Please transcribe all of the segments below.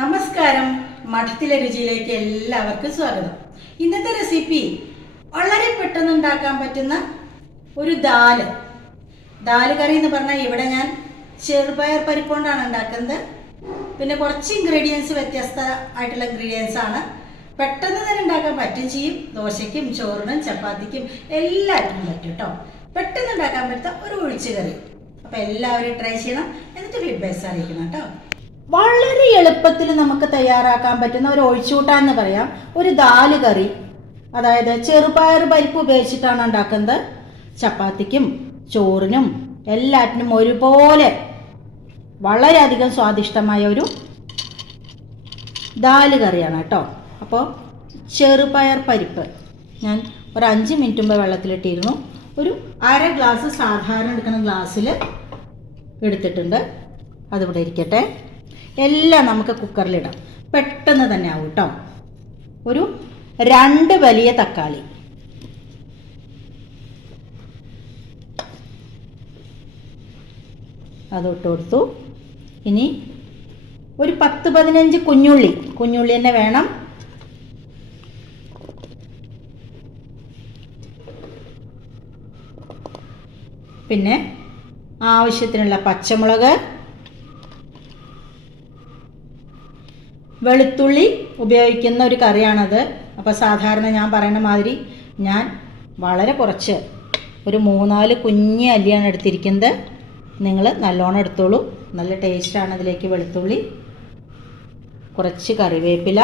നമസ്കാരം. മഠത്തിലെ രുചിയിലേക്ക് എല്ലാവർക്കും സ്വാഗതം. ഇന്നത്തെ റെസിപ്പി വളരെ പെട്ടെന്ന് ഉണ്ടാക്കാൻ പറ്റുന്ന ഒരു ദാൽ. ദാൽ കറി എന്ന് പറഞ്ഞാൽ ഇവിടെ ഞാൻ ചെറുപയർ പരിപ്പോണ്ടാണ് ഉണ്ടാക്കുന്നത്. പിന്നെ കുറച്ച് ഇൻഗ്രീഡിയൻസ് വ്യത്യസ്ത ആയിട്ടുള്ള ഇൻഗ്രീഡിയൻസ് ആണ്. പെട്ടെന്ന് തന്നെ ഉണ്ടാക്കാൻ പറ്റും ചെയ്യും. ദോശയ്ക്കും ചോറിനും ചപ്പാത്തിക്കും എല്ലാറ്റിനും പറ്റും കേട്ടോ. പെട്ടെന്ന് ഉണ്ടാക്കാൻ പറ്റുന്ന ഒരു ഒഴിച്ചു കറി. അപ്പൊ എല്ലാവരും ട്രൈ ചെയ്യണം. എന്നിട്ട് ഫീഡ്ബാക്സ് അറിയിക്കണം കേട്ടോ. വളരെ എളുപ്പത്തിൽ നമുക്ക് തയ്യാറാക്കാൻ പറ്റുന്ന ഒരു ഒഴിച്ചുകൂട്ടാൻ എന്ന് പറയാം. ഒരു ദാൽ കറി. അതായത് ചെറുപയർ പരിപ്പ് ഉപയോഗിച്ചിട്ടാണ് ഉണ്ടാക്കുന്നത്. ചപ്പാത്തിക്കും ചോറിനും എല്ലാറ്റിനും ഒരുപോലെ വളരെയധികം സ്വാദിഷ്ടമായ ഒരു ദാൽ കറിയാണ് കേട്ടോ. അപ്പോൾ ചെറുപയർ പരിപ്പ്. ഞാൻ ഒരു അഞ്ച് മിനിറ്റ് മുമ്പ് വെള്ളത്തിലിട്ടിരുന്നു. ഒരു അര ഗ്ലാസ് സാധാരണ എടുക്കുന്ന ഗ്ലാസ്സിൽ എടുത്തിട്ടുണ്ട്. അതിവിടെ ഇരിക്കട്ടെ. എല്ലാം നമുക്ക് കുക്കറിലിടാം പെട്ടെന്ന് തന്നെ ആവും കേട്ടോ ഒരു രണ്ട് വലിയ തക്കാളി. അതിട്ട് കൊടുത്തു. ഇനി ഒരു പത്ത് പതിനഞ്ച് കുഞ്ഞുള്ളി. കുഞ്ഞുള്ളി തന്നെ വേണം. പിന്നെ ആവശ്യത്തിനുള്ള പച്ചമുളക്. വെളുത്തുള്ളി ഉപയോഗിക്കുന്ന ഒരു കറിയാണത്. അപ്പോൾ സാധാരണ ഞാൻ പറയുന്ന മാതിരി ഞാൻ വളരെ കുറച്ച് ഒരു മൂന്നാൽ കുഞ്ഞി അല്ലിയാണ് എടുത്തിരിക്കുന്നത്. നിങ്ങൾ നല്ലോണം എടുത്തോളൂ. നല്ല ടേസ്റ്റാണ് അതിലേക്ക് വെളുത്തുള്ളി കുറച്ച് കറിവേപ്പില.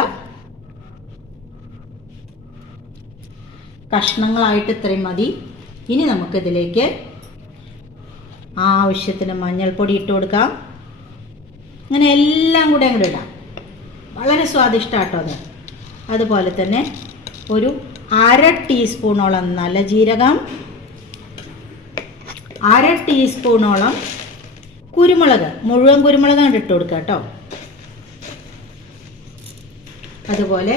കഷ്ണങ്ങളായിട്ട് ഇത്രയും മതി. ഇനി നമുക്കിതിലേക്ക് ആവശ്യത്തിന് മഞ്ഞൾപ്പൊടി ഇട്ട് കൊടുക്കാം. അങ്ങനെ എല്ലാം കൂടെ അങ്ങോട്ട് ഇടാം. വളരെ സ്വാദിഷ്ടമാട്ടോ അത്. അതുപോലെ തന്നെ ഒരു അര ടീസ്പൂണോളം നല്ല ജീരകം അര ടീസ്പൂണോളം കുരുമുളക് മുഴുവൻ കുരുമുളക് ഇട്ട് കൊടുക്കുക കേട്ടോ. അതുപോലെ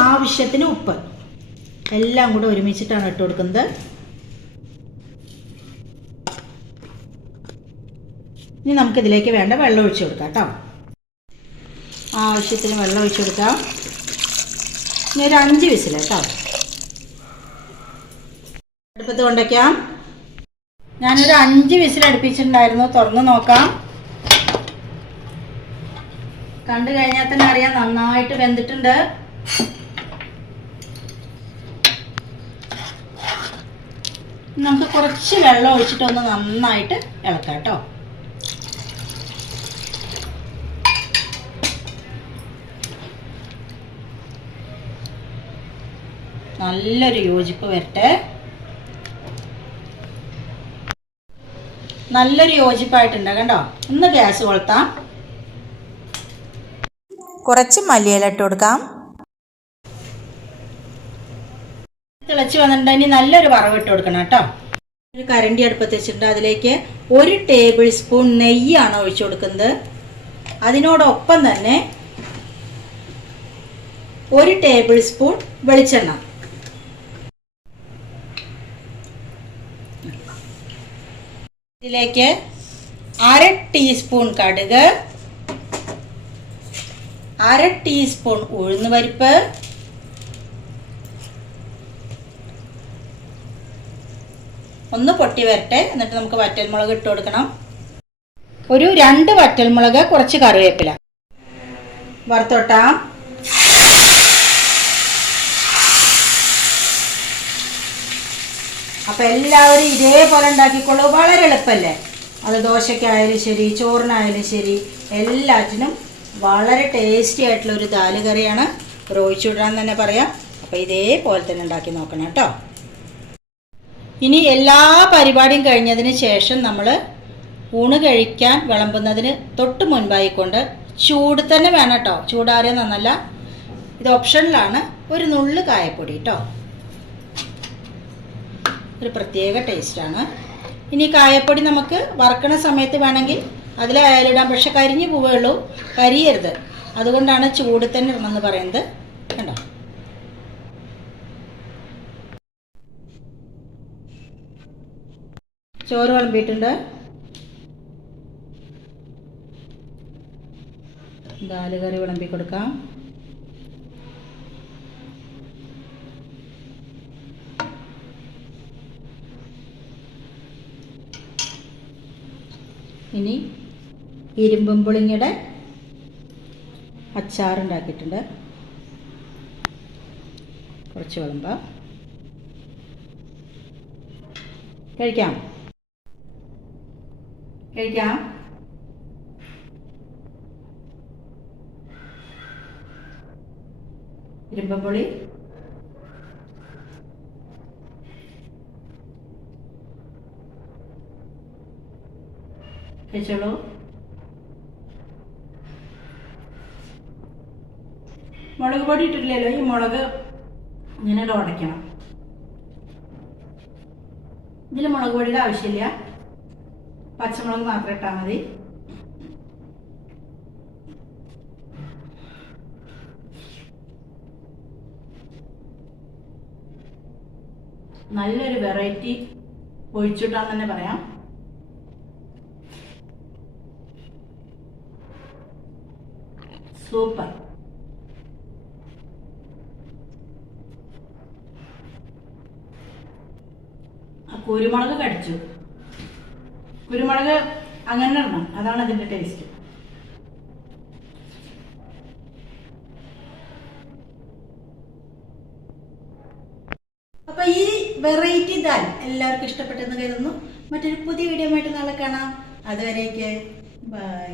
ആവശ്യത്തിന് ഉപ്പ്. എല്ലാം കൂടെ ഒരുമിച്ചിട്ടാണ് ഇട്ട് കൊടുക്കുന്നത്. ഇനി നമുക്കിതിലേക്ക് വേണ്ട വെള്ളം ഒഴിച്ചു കൊടുക്കാം കേട്ടോ. ആവശ്യത്തിന് വെള്ളം ഒഴിച്ചു കൊടുക്കാം ഇനി ഒരു അഞ്ച് വിസിൽ കേട്ടോ. അടുപ്പത്ത് കൊണ്ടുവയ്ക്കാം ഞാനൊരു അഞ്ച് വിസിൽ അടുപ്പിച്ചിട്ടുണ്ടായിരുന്നു. തുറന്ന് നോക്കാം. കണ്ടു കഴിഞ്ഞാൽ തന്നെ അറിയാം നന്നായിട്ട് വെന്തിട്ടുണ്ട്. നമുക്ക് കുറച്ച് വെള്ളം ഒഴിച്ചിട്ടൊന്ന് നന്നായിട്ട് ഇളക്കാം കേട്ടോ. നല്ലൊരു യോജിപ്പ് വരട്ടെ. നല്ലൊരു യോജിപ്പായിട്ടുണ്ട് കണ്ടോ? ഒന്ന് ഗ്യാസ് കൊളുത്താം. കുറച്ച് മല്ലിയില ഇട്ട് കൊടുക്കാം. തിളച്ച് വന്നിട്ടുണ്ടെങ്കിൽ നല്ലൊരു നല്ലൊരു വറവിട്ട് കൊടുക്കണം കേട്ടോ. ഒരു കരണ്ടി അടുപ്പത്ത് വെച്ചിട്ടുണ്ട്. അതിലേക്ക് ഒരു ടേബിൾ സ്പൂൺ നെയ്യാണ് ഒഴിച്ചു കൊടുക്കുന്നത്. അതിനോടൊപ്പം തന്നെ ഒരു ടേബിൾ സ്പൂൺ വെളിച്ചെണ്ണ. ഇതിലേക്ക് അര ടീസ്പൂൺ കടുക് അര ടീസ്പൂൺ ഉഴുന്ന് പരിപ്പ് ഒന്ന് പൊട്ടി വരട്ടെ എന്നിട്ട് നമുക്ക് വറ്റൽമുളക് ഇട്ട് കൊടുക്കണം. ഒരു രണ്ട് വറ്റൽമുളക് കുറച്ച് കറിവേപ്പില. വറുത്തോട്ടാം. അപ്പം എല്ലാവരും ഇതേപോലെ ഉണ്ടാക്കിക്കോളൂ വളരെ എളുപ്പമല്ലേ അത് ദോശയ്ക്കായാലും ശരി ചോറിനായാലും ശരി എല്ലാറ്റിനും വളരെ ടേസ്റ്റി ആയിട്ടുള്ള ഒരു ദാൽ കറിയാണ്. റോയിച്ചു വിടാന്ന് തന്നെ പറയാം. അപ്പോൾ ഇതേപോലെ തന്നെ ഉണ്ടാക്കി നോക്കണം കേട്ടോ. ഇനി എല്ലാ പരിപാടിയും കഴിഞ്ഞതിന് ശേഷം നമ്മൾ ഊണ് കഴിക്കാൻ വിളമ്പുന്നതിന് തൊട്ട് മുൻപായിക്കൊണ്ട് ചൂട് തന്നെ വേണം കേട്ടോ. ചൂടാറിയ നന്നല്ല. ഇത് ഓപ്ഷനിലാണ് ഒരു നുള്ളു കായപ്പൊടി കേട്ടോ. ഒരു പ്രത്യേക ടേസ്റ്റാണ്. ഇനി കായപ്പൊടി നമുക്ക് വറക്കണ സമയത്ത് വേണമെങ്കിൽ അതിൽ അയലിടാം പക്ഷെ കരിഞ്ഞു പോവുകയുള്ളൂ. കരിയരുത്. അതുകൊണ്ടാണ് ചൂട് തന്നെ ഇടണമെന്ന് പറയുന്നത്. കണ്ടോ? ചോറ് വിളമ്പിയിട്ടുണ്ട്. ദാൽ കറി വിളമ്പി കൊടുക്കാം. ഇനി ഇരുമ്പും പുളിങ്ങയുടെ അച്ചാറുണ്ടാക്കിയിട്ടുണ്ട് കുറച്ച് വിളമ്പ. കഴിക്കാം. കഴിക്കാം. ഇരുമ്പുളി കഴിച്ചോളൂ മുളക് പൊടി ഇട്ടിട്ടില്ലല്ലോ ഈ മുളക് ഇങ്ങനെ ഉടയ്ക്കണം. ഇതിൽ മുളക് പൊടിയുടെ ആവശ്യമില്ല. പച്ചമുളക് മാത്രം ഇട്ടാൽ മതി. നല്ലൊരു വെറൈറ്റി ഒഴിച്ചിട്ടാന്ന് തന്നെ പറയാം. സൂപ്പർ. കുരുമുളക് കടിച്ചു. കുരുമുളക് അങ്ങനെ ഇടണം. അതാണ് അതിന്റെ ടേസ്റ്റ് അപ്പൊ ഈ വെറൈറ്റി ദാൽ എല്ലാവർക്കും ഇഷ്ടപ്പെട്ടെന്ന് കരുതുന്നു. മറ്റൊരു പുതിയ വീഡിയോ ആയിട്ട് നാളെ കാണാം. അതുവരേക്ക് ബൈ